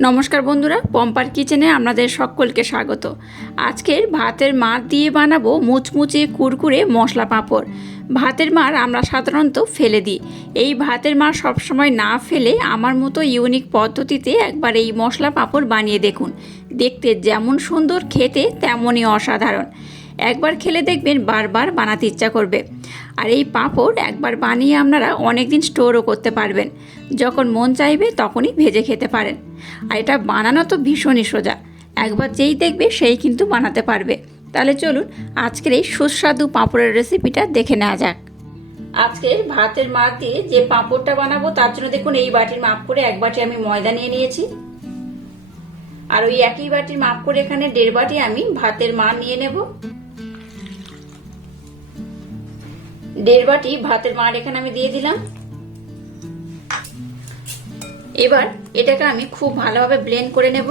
নমস্কার বন্ধুরা, পম্পার কিচেনে আপনাদের সকলকে স্বাগত। আজকের ভাতের মার দিয়ে বানাবো মুচমুচে কুরকুরে মশলা পাঁপড়। ভাতের মার আমরা সাধারণত ফেলে দিই। এই ভাতের মার সবসময় না ফেলে আমার মতো ইউনিক পদ্ধতিতে একবার এই মশলা পাঁপড় বানিয়ে দেখুন। দেখতে যেমন সুন্দর, খেতে তেমনই অসাধারণ। একবার খেলে দেখবেন বারবার বানাতে ইচ্ছা করবে। আর এই পাঁপড় একবার বানিয়ে আপনারা অনেক দিন স্টোরও করতে পারবেন। যখন মন চাইবে তখনই ভেজে খেতে পারেন। আর এটা বানানো তো ভীষণই সোজা। একবার যেই দেখবে সেই কিন্তু বানাতে পারবে। তাহলে চলুন আজকের এই সুস্বাদু পাঁপড়ের রেসিপিটা দেখে নেওয়া যাক। আজকের ভাতের মার দিয়ে যে পাঁপড়টা বানাবো তার জন্য দেখুন এই বাটির মাপ করে এক বাটি আমি ময়দা নিয়ে নিয়েছি। আর ওই একই বাটির মাপ করে এখানে দেড় বাটি আমি ভাতের মার নিয়ে নেব। দেড় বাটি ভাতের মার এখানে আমি দিয়ে দিলাম। এবার এটাকে আমি খুব ভালোভাবে ব্লেন্ড করে নেব।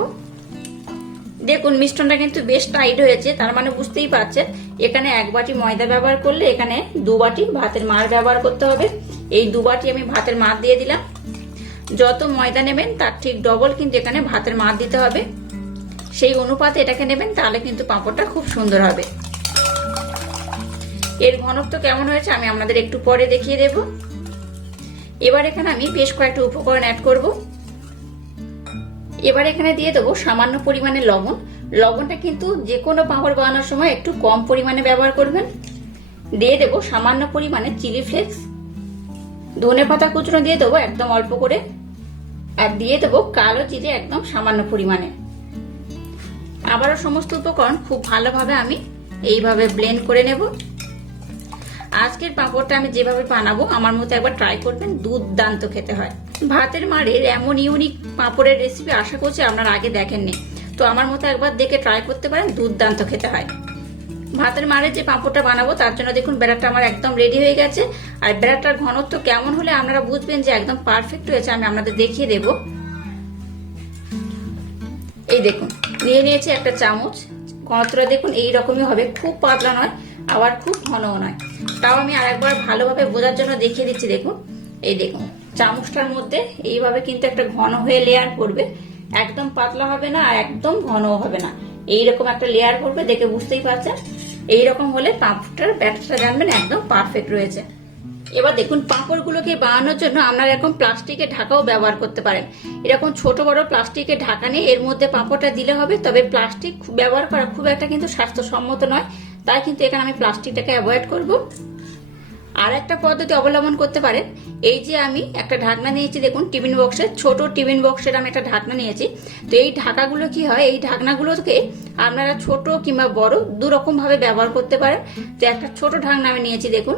দেখুন, মিশ্রণটা কিন্তু বেশ টাইট হয়েছে, তার মানে বুঝতেই পারছেন, এখানে এক বাটি ময়দা ব্যবহার করলে এখানে দু বাটি ভাতের মার ব্যবহার করতে হবে। এই দু বাটি আমি ভাতের মার দিয়ে দিলাম। যত ময়দা নেবেন, তার ঠিক ডবল কিন্তু এখানে ভাতের মার দিতে হবে। সেই অনুপাতে এটাকে নেবেন, তাহলে কিন্তু পাঁপড়টা খুব সুন্দর হবে। এর ঘনত্ব কেমন হয়েছে আমি আপনাদের একটু পরে দেখিয়ে দেব। এবার এখানে আমি বেশ কয়েকটা উপকরণ অ্যাড করব। এবার এখানে দিয়ে দেবো সামান্য পরিমাণে লবণ। লবণটা কিন্তু যে কোনো পাঁপড় বানানোর সময় একটু কম পরিমাণে ব্যবহার করবেন। দিয়ে দেবো সামান্য পরিমাণে চিলি ফ্লেক্স। ধনে পাতা কুচনো দিয়ে দেবো একদম অল্প করে। আর দিয়ে দেবো কালো জিরে একদম সামান্য পরিমাণে। আবারও সমস্ত উপকরণ খুব ভালোভাবে আমি এইভাবে ব্লেন্ড করে নেব। আজকের পাঁপড়টা আমি যেভাবে বানাবো, আমার মতো একবার ট্রাই করবেন, দুর্দান্ত খেতে হয়। ভাতের মারের এমন ইউনিক পাঁপড়ের রেসিপি আশা করছি আপনারা আগে দেখেননি। তো আমার মতো একবার দেখে ট্রাই করতে পারেন, দুর্দান্ত খেতে হয়। ভাতের মারের যে পাঁপড়টা বানাবো, তার জন্য দেখুন বেড়াটা আমার একদম রেডি হয়ে গেছে। আর বেড়াটার ঘনত্ব কেমন হলে আপনারা বুঝবেন যে একদম পারফেক্ট হয়েছে, আমি আপনাদের দেখিয়ে দেব। এই দেখুন, নিয়ে নিয়েছি একটা চামচ। ঘনত্বটা দেখুন এই রকমই হবে, খুব পাতলা নয়। আবার খুব ঘনও নয়। তাও আমি আর একবার ভালোভাবে বোঝার জন্য দেখিয়ে দিচ্ছি, দেখুন। এই দেখুন, চামচটার মধ্যে এইভাবে কিন্তু একটা ঘন হয়ে লেয়ার করবে একদম পাতলা হবে না আর একদম ঘনও হবে না। এইরকম একটা লেয়ার করবে দেখে বুঝতেই পারছেন? এইরকম হলে পাঁপড়টার ব্যাটারটা জানবেন, একদম পারফেক্ট রয়েছে। এবার দেখুন, পাঁপড়গুলোকে বানানোর জন্য আপনারা এরকম প্লাস্টিকের ঢাকাও ব্যবহার করতে পারেন। এরকম ছোট বড় প্লাস্টিকের ঢাকা নিয়ে এর মধ্যে পাঁপড়টা দিলে হবে, তবে প্লাস্টিক ব্যবহার করা খুব একটা কিন্তু স্বাস্থ্যসম্মত নয়। তাই কিন্তু এখানে আমি প্লাস্টিকটাকে অ্যাভয়েড করব। আর একটা পদ্ধতি অবলম্বন করতে পারেন, এই যে আমি একটা ঢাকনা নিয়েছি, দেখুন, টিফিন বক্সের ছোট টিফিন বক্সের আমি একটা ঢাকনা নিয়েছি। তো এই ঢাকাগুলো কি হয়, এই ঢাকনাগুলোকে আপনারা ছোট কিংবা বড় দু ভাবে ব্যবহার করতে পারেন। তো একটা ছোট ঢাকনা আমি নিয়েছি, দেখুন,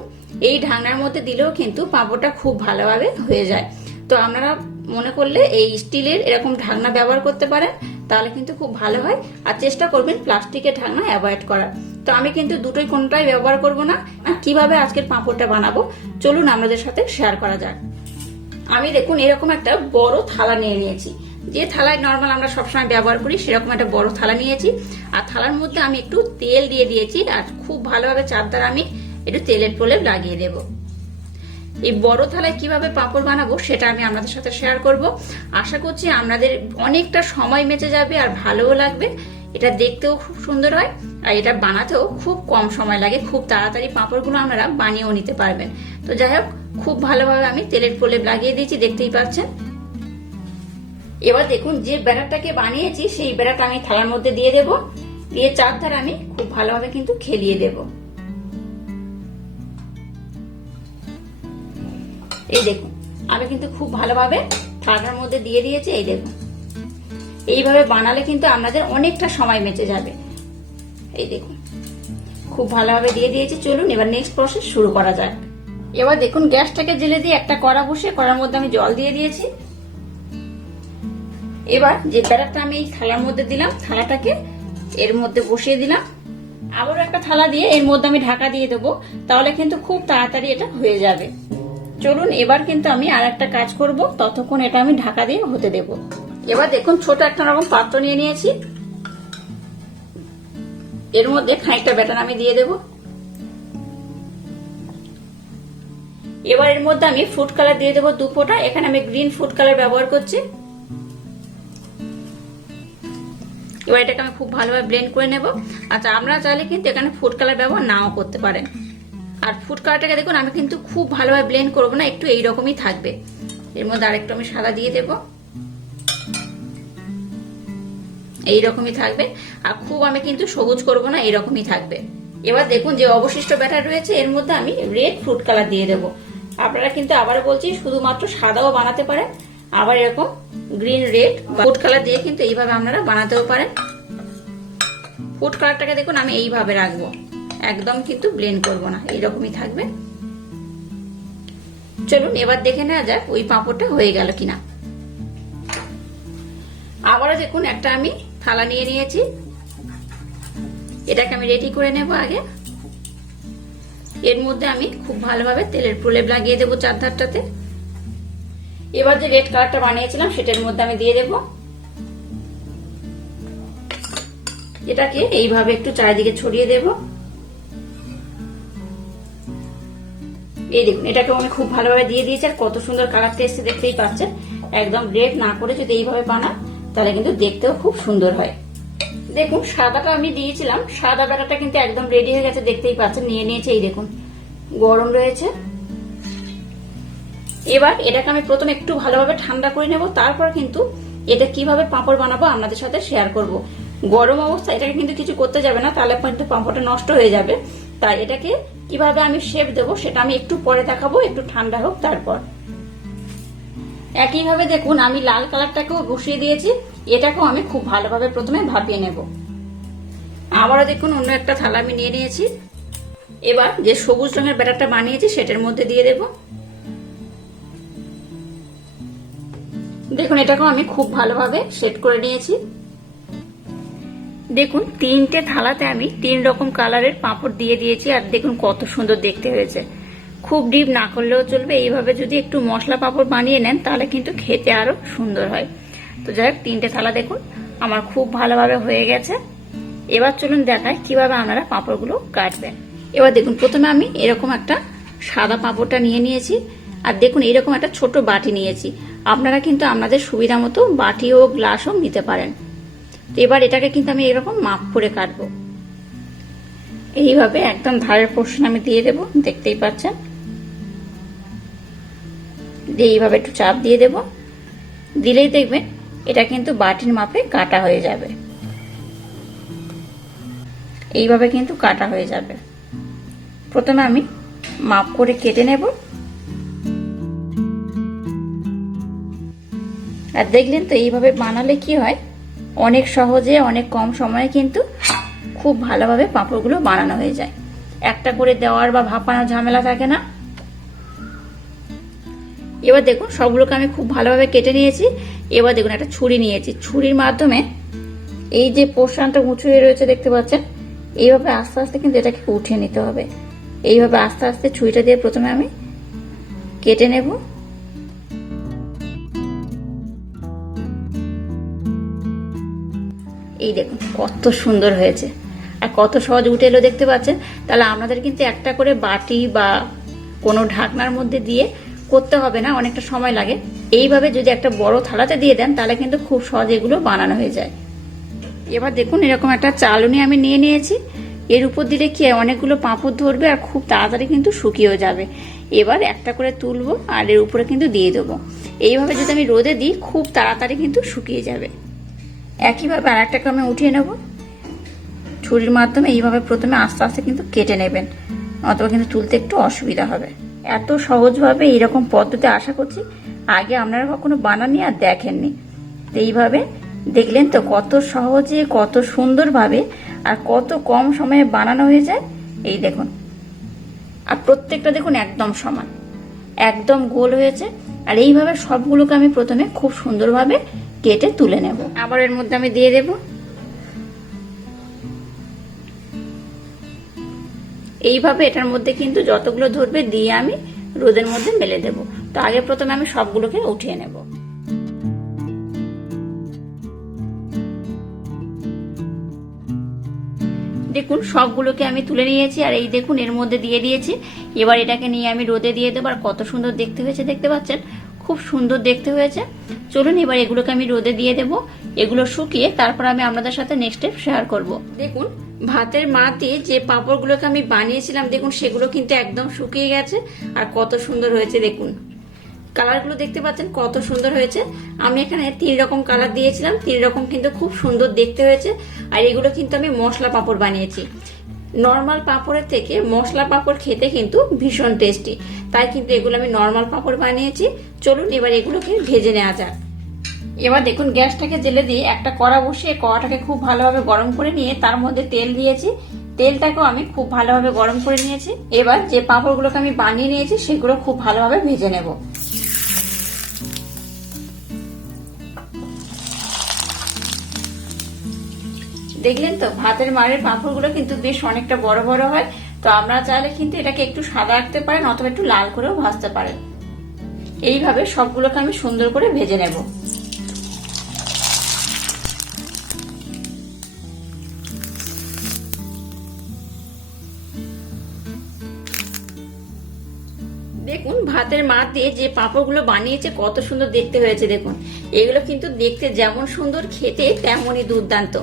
এই ঢাকনার মধ্যে দিলেও কিন্তু পাঁপড়টা খুব ভালোভাবে হয়ে যায়। তো আপনারা মনে করলে এই স্টিলের এরকম ঢাকনা ব্যবহার করতে পারেন, তাহলে কিন্তু খুব ভালো হয়। আর চেষ্টা করবেন প্লাস্টিকের ঢাকনা অ্যাভয়েড করার। তো আমি কিন্তু দুটোই কোনটাই ব্যবহার করব না। কীভাবে আজকের পাঁপড়টা বানাবো, চলুন আমাদের সাথে শেয়ার করা যাক। আমি দেখুন এরকম একটা বড় থালা নিয়ে নিয়েছি। যে থালায় নর্মাল আমরা সবসময় ব্যবহার করি, সেরকম একটা বড় থালা নিয়েছি। আর থালার মধ্যে আমি একটু তেল দিয়ে দিয়েছি, আর খুব ভালোভাবে চারদার আমি একটু তেলের প্রলেপ লাগিয়ে দেবো। এই বড় থালায় কীভাবে পাঁপড় বানাবো সেটা আমি আপনাদের সাথে শেয়ার করব। আশা করছি আপনাদের অনেকটা সময় বেঁচে যাবে আর ভালোও লাগবে। এটা দেখতেও খুব সুন্দর হয় আর এটা বানাতেও খুব কম সময় লাগে, খুব তাড়াতাড়ি পাঁপড়গুলো আপনারা বানিয়েও নিতে পারবেন। তো যাই হোক, খুব ভালোভাবে আমি তেলের প্রলেপ লাগিয়ে দিয়েছি, দেখতেই পাচ্ছেন। এবার দেখুন যে বেড়াটাকে বানিয়েছি, সেই বেড়াটা আমি থালার মধ্যে দিয়ে দেব। দিয়ে চারধার আমি খুব ভালোভাবে কিন্তু খেলিয়ে দেবো। এই দেখুন, আমি কিন্তু খুব ভালোভাবে থালার মধ্যে দিয়ে দিয়েছি, এই দেখুন। এইভাবে বানালে কিন্তু আপনাদের অনেকটা সময় বেঁচে যাবে। এই দেখুন, খুব ভালোভাবে দিয়ে দিয়েছি। চলুন এবার নেক্সট প্রসেস শুরু করা যাক। এবার দেখুন, গ্যাসটাকে জেলে দিয়ে একটা কড়া বসে কড়ার মধ্যে আমি জল দিয়ে দিয়েছি। এবার যে প্যারাটা আমি এই থালার মধ্যে দিলাম, থালাটাকে এর মধ্যে বসিয়ে দিলাম। আবারও একটা থালা দিয়ে এর মধ্যে আমি ঢাকা দিয়ে দেবো, তাহলে কিন্তু খুব তাড়াতাড়ি এটা হয়ে যাবে। চলুন, এবার কিন্তু আমি আর একটা কাজ করব। ততক্ষণ এটা আমি ঢাকা দিয়ে হতে দেব। এবার দেখুন, ছোট একটা রকম পাত্র নিয়ে নিয়েছি। এর মধ্যে খানিকটা ব্যাটার আমি দিয়ে দেব। এবার এর মধ্যে আমি ফুড কালার দিয়ে দেবো দু ফোঁটা। এখানে আমি গ্রিন ফুড কালার ব্যবহার করছি। এবার এটাকে আমি খুব ভালোভাবে ব্লেন্ড করে নেব। আচ্ছা আপনারা চাইলে কিন্তু এখানে ফুড কালার ব্যবহার নাও করতে পারেন। আর ফুড কালারটাকে দেখুন, আমি কিন্তু খুব ভালোভাবে ব্লেন্ড করব না, একটু এইরকমই থাকবে। এর মধ্যে আরেকটু আমি সাদা দিয়ে দেবো। এইরকমই থাকবে। আর খুব আমি কিন্তু সবুজ করব না এরকমই থাকবে। এবার দেখুন যে অবশিষ্ট ব্যাটার রয়েছে, এর মধ্যে আমি রেড ফুড কালার দিয়ে দেবো। আপনারা কিন্তু আবার বলছি, শুধুমাত্র সাদাও বানাতে পারেন, আবার এরকম গ্রিন রেড ফুড কালার দিয়ে কিন্তু এইভাবে আপনারা বানাতেও পারেন। ফুড কালারটাকে দেখুন, আমি এইভাবে রাখব। একদম কিন্তু ব্লেন্ড করব না, এইরকমই থাকবে। চলুন, এবার দেখে নেওয়া যাক ওই পাঁপড়টা হয়ে গেল কিনা। আবারও দেখুন, একটা আমি থালা নিয়ে নিয়েছি। এটাকে আমি রেডি করে নেব আগে। এর মধ্যে আমি খুব ভালোভাবে তেলের প্রলেপ লাগিয়ে দেবো চারধারটাতে। এবার যে রেড কালারটা বানিয়েছিলাম, সেটার মধ্যে আমি দিয়ে দেব। এটাকে এইভাবে একটু চারিদিকে ছড়িয়ে দেব। এই দেখুন, এটাকে আমি খুব ভালোভাবে দিয়ে দিয়েছি আর কত সুন্দর কালারটা এসছে, দেখতেই পাচ্ছেন। একদম রেড না করে যদি এইভাবে বানান, তাহলে কিন্তু দেখতেও খুব সুন্দর হয়। দেখুন, সাদাটা আমি দিয়েছিলাম, সাদা ব্যাটাটা কিন্তু একদম রেডি হয়ে গেছে, দেখতেই পাচ্ছেন, নিয়ে নিয়েছে এই দেখুন। গরম রয়েছে। এবার এটাকে আমি প্রথমে একটু ভালোভাবে ঠান্ডা করে নেব, তারপর কিন্তু এটা কীভাবে পাঁপড় বানাবো আপনাদের সাথে শেয়ার করব। গরম অবস্থা এটাকে কিন্তু কিছু করতে যাবে না, তাহলে কিন্তু পাঁপড়টা নষ্ট হয়ে যাবে। তাই এটাকে কীভাবে আমি শেপ দেবো সেটা আমি একটু পরে দেখাবো, একটু ঠান্ডা হোক তারপর। একইভাবে দেখুন, আমি লাল কালারটাকেও বসিয়ে দিয়েছি, এটাকেও আমি খুব ভালোভাবে প্রথমে ভাপিয়ে নেব। আবারও দেখুন, অন্য একটা থালা আমি নিয়ে নিয়েছি। এবার যে সবুজ রঙের ব্যাটারটা বানিয়েছি, সেটার মধ্যে দিয়ে দেব। দেখুন, এটাকেও আমি খুব ভালোভাবে সেট করে নিয়েছি। দেখুন, তিনটে থালাতে আমি তিন রকম কালারের পাঁপড় দিয়ে দিয়েছি আর দেখুন কত সুন্দর দেখতে হয়েছে। খুব ডিপ না করলেও চলবে। এইভাবে যদি একটু মশলা পাঁপড় বানিয়ে নেন, তাহলে কিন্তু খেতে আরও সুন্দর হয়। তো যাই হোক, তিনটে থালা দেখুন, আমার খুব ভালোভাবে হয়ে গেছে। এবার চলুন দেখায় কীভাবে আপনারা পাঁপড়গুলো কাটবেন। এবার দেখুন, প্রথমে আমি এরকম একটা সাদা পাঁপড়টা নিয়ে নিয়েছি। আর দেখুন এরকম একটা ছোট বাটি নিয়েছি। আপনারা কিন্তু আপনাদের সুবিধা মতো বাটি ও গ্লাসও নিতে পারেন। তো এবার এটাকে কিন্তু আমি এরকম মাপ করে কাটবো। এইভাবে একদম ধারের পোর্শন আমি দিয়ে দেব, দেখতেই পাচ্ছেন? দিয়ে এইভাবে একটু চাপ দিয়ে দেব। দিলেই দেখবেন এটা কিন্তু বাটির মাপে কাটা হয়ে যাবে। এইভাবে কিন্তু কাটা হয়ে যাবে। প্রথমে আমি মাপ করে কেটে নেব। আর দেখলেন তো এইভাবে বানালে কি হয়? অনেক সহজে, অনেক কম সময়ে কিন্তু খুব ভালোভাবে পাঁপড়গুলো বানানো হয়ে যায়। একটা করে দেওয়ার বা ভাপানোর ঝামেলা থাকে না। এবার দেখুন, সবগুলোকে আমি খুব ভালোভাবে কেটে নিয়েছি। এবার দেখুন, একটা ছুরি নিয়েছি। ছুরির মাধ্যমে এই যে পোর্শনটা উঁচু হয়ে রয়েছে দেখতে পাচ্ছেন, এইভাবে আস্তে আস্তে কিন্তু এটাকে উঠিয়ে নিতে হবে। এইভাবে আস্তে আস্তে ছুরিটা দিয়ে প্রথমে আমি কেটে নেব। এই দেখুন, কত সুন্দর হয়েছে। আর কত সহজ উঠে এলো দেখতে পাচ্ছেন? তাহলে আপনাদের কিন্তু একটা করে বাটি বা কোনো ঢাকনার মধ্যে দিয়ে করতে হবে না, অনেকটা সময় লাগে। এইভাবে যদি একটা বড় থালাতে দিয়ে দেন, তাহলে কিন্তু খুব সহজ এগুলো বানানো হয়ে যায়। এবার দেখুন, এরকম একটা চালনি আমি নিয়ে নিয়েছি। এর উপর দিলে কি অনেকগুলো পাঁপড় ধরবে আর খুব তাড়াতাড়ি কিন্তু শুকিয়েও যাবে। এবার একটা করে তুলবো আর এর উপরে কিন্তু দিয়ে দেবো। এইভাবে যদি আমি রোদে দিই, খুব তাড়াতাড়ি কিন্তু শুকিয়ে যাবে। একইভাবে আর একটাকে আমি উঠিয়ে নেব। ছুরির মাধ্যমে এইভাবে প্রথমে আস্তে আস্তে কিন্তু কেটে নেবেন, অথবা কিন্তু তুলতে একটু অসুবিধা হবে। এত সহজভাবে এইরকম পদ্ধতি আশা করছি, আগে আপনারা কখনো বানাননি আর দেখেননি। তো এইভাবে দেখলেন তো কত সহজে, কত সুন্দরভাবে আর কত কম সময়ে বানানো হয়ে যায়। এই দেখুন। আর প্রত্যেকটা দেখুন একদম সমান, একদম গোল হয়েছে। আর এইভাবে সবগুলোকে আমি প্রথমে খুব সুন্দরভাবে কেটে তুলে নেব। আবার এর মধ্যে আমি দিয়ে দেব। এইভাবে এটার মধ্যে কিন্তু যতগুলো ধরবে দিয়ে আমি রোদের মধ্যে মেলে দেব। তো আগে প্রথমে আমি সবগুলোকে উঠিয়ে নেব। দেখুন, সবগুলোকে আমি তুলে নিয়েছি, আর এই দেখুন, এর মধ্যে দিয়ে দিয়েছি। এবার এটাকে নিয়ে আমি রোদে দিয়ে দেবো, আর কত সুন্দর দেখতে হয়েছে, দেখতে পাচ্ছেন? খুব সুন্দর দেখতে হয়েছে। চলুন এবার এগুলোকে আমি রোদে দিয়ে দেব। এগুলো শুকিয়ে তারপর আমি আপনাদের সাথে নেক্সট স্টেপ শেয়ার করব। দেখুন, ভাতের মাতে যে পাঁপড়গুলোকে আমি বানিয়েছিলাম, দেখুন সেগুলো কিন্তু একদম শুকিয়ে গেছে আর কত সুন্দর হয়েছে, দেখুন। কালারগুলো দেখতে পাচ্ছেন, কত সুন্দর হয়েছে। আমি এখানে তিন রকম কালার দিয়েছিলাম, তিন রকম কিন্তু খুব সুন্দর দেখতে হয়েছে। আর এগুলো কিন্তু আমি মশলা পাঁপড় বানিয়েছি। নর্মাল পাঁপড়ের থেকে মশলা পাঁপড় খেতে কিন্তু ভীষণ টেস্টি তাই কিন্তু এগুলো আমি নর্মাল পাঁপড় বানিয়েছি। চলুন এবার এগুলোকে ভেজে নেওয়া যাক। এবার দেখুন, গ্যাসটাকে জেলে দিয়ে একটা কড়া বসিয়ে কড়াটাকে খুব ভালোভাবে গরম করে নিয়ে তার মধ্যে তেল দিয়েছি। তেলটাকেও আমি খুব ভালোভাবে গরম করে নিয়েছি। এবার যে পাঁপড়গুলোকে আমি বানিয়ে নিয়েছি, সেগুলো খুব ভালোভাবে ভেজে নেব। দেখলেন তো, ভাতের মারের পাঁপড়গুলো কিন্তু বেশ অনেকটা বড় বড় হয়। তো আমরা চাইলে কিন্তু এটাকে একটু সাদা রাখতে পারেন অথবা একটু লাল করেও ভাজতে পারেন। এইভাবে সবগুলোকে আমি সুন্দর করে ভেজে নেব। দেখুন, ভাতের মাঠ দিয়ে যে পাঁপড়গুলো বানিয়েছে, কত সুন্দর দেখতে হয়েছে, দেখুন। এগুলো কিন্তু দেখতে যেমন সুন্দর, খেতে তেমনই দুর্দান্ত।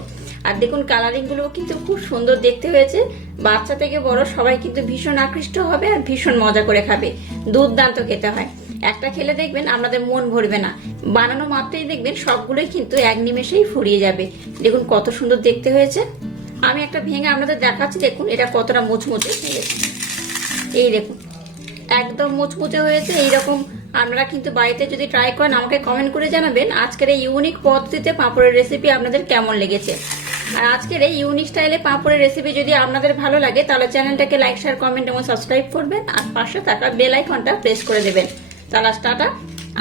আর দেখুন কালারিংগুলো কিন্তু খুব সুন্দর দেখতে হয়েছে। বাচ্চা থেকে বড় সবাই কিন্তু ভীষণ আকৃষ্ট হবে আর ভীষণ মজা করে খাবে। দুর্দান্ত খেতে হয়। একটা খেলে দেখবেন আপনাদের মন ভরবে না। বানানো মাত্রই দেখবেন সবগুলোই কিন্তু এক নিমেষেই ফুরিয়ে যাবে। দেখুন কত সুন্দর দেখতে হয়েছে। আমি একটা ভেঙে আপনাদের দেখাচ্ছি, দেখুন এটা কতটা মুচমুচে। হয়েছে এই দেখুন, একদম মুচমুচে হয়েছে। এইরকম আপনারা কিন্তু বাড়িতে যদি ট্রাই করেন, আমাকে কমেন্ট করে জানাবেন আজকের এই ইউনিক পদ্ধতিতে পাঁপড়ের রেসিপি আপনাদের কেমন লেগেছে। আর আজকের এই ইউনিক স্টাইলে পাঁপড়ের রেসিপি যদি আপনাদের ভালো লাগে, তাহলে চ্যানেলটাকে লাইক শেয়ার কমেন্ট এবং সাবস্ক্রাইব করবেন। আর পাশে থাকা বেল আইকনটা প্রেস করে দেবেন। তাহলে টাটা।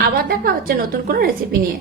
আবার দেখা হচ্ছে নতুন কোনো রেসিপি নিয়ে।